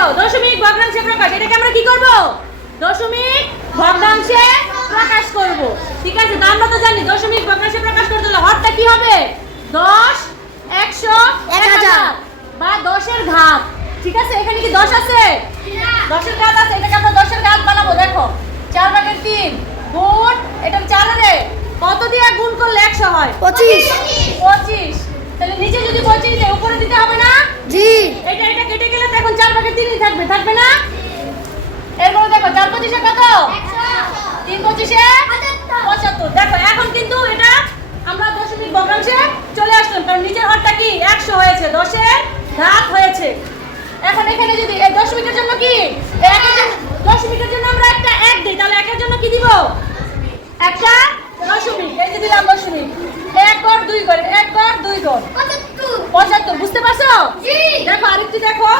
দেখো দশমিক ভগ্নাংশে প্রকাশ এটাকে আমরা কি করব? দশমিক ভগ্নাংশে প্রকাশ করব। ঠিক আছে তো আমরা তো জানি দশমিক ভগ্নাংশে প্রকাশ করতে হলে হরটা কি হবে? দশ একশো এক হাজার। বা দশের ঘাত। ঠিক আছে এখানে কি দশ আছে? দশের ঘাত আছে এটাকে আমরা দশের ঘাত বানাবো দেখো। চার ভাগের তিন গুণ এটা চারে কত দিয়ে গুণ করলে একশো হয়? পঁচিশ। পঁচিশ তাহলে নিচে যদি পঁচিশ দেয় উপরে দিতে হবে না জি এটা এটা কেটে গেলে ভাগের তিনই থাকবে থাকবে না? এরপরে দেখো চার পঁচিশে কত? তিন পঁচিশে পঁচাত্তর। দেখো এখন কিন্তু এটা আমরা দশমিক ভগ্নাংশে চলে আসলাম কারণ নিচের হরটা কি? একশো হয়েছে দশের ঘাত হয়েছে। এখন এখানে যদি এই দশমিকের জন্য কি? দশমিকের জন্য আমরা একটা এক দিই তাহলে একের জন্য কি দিব? একটা দশমিক এই যে দিলাম দশমিক। এক গড় দুই গড় এক গড় দুই গড় পঁচাত্তর। বুঝতে পারছ। দেখো আরেকটু দেখো।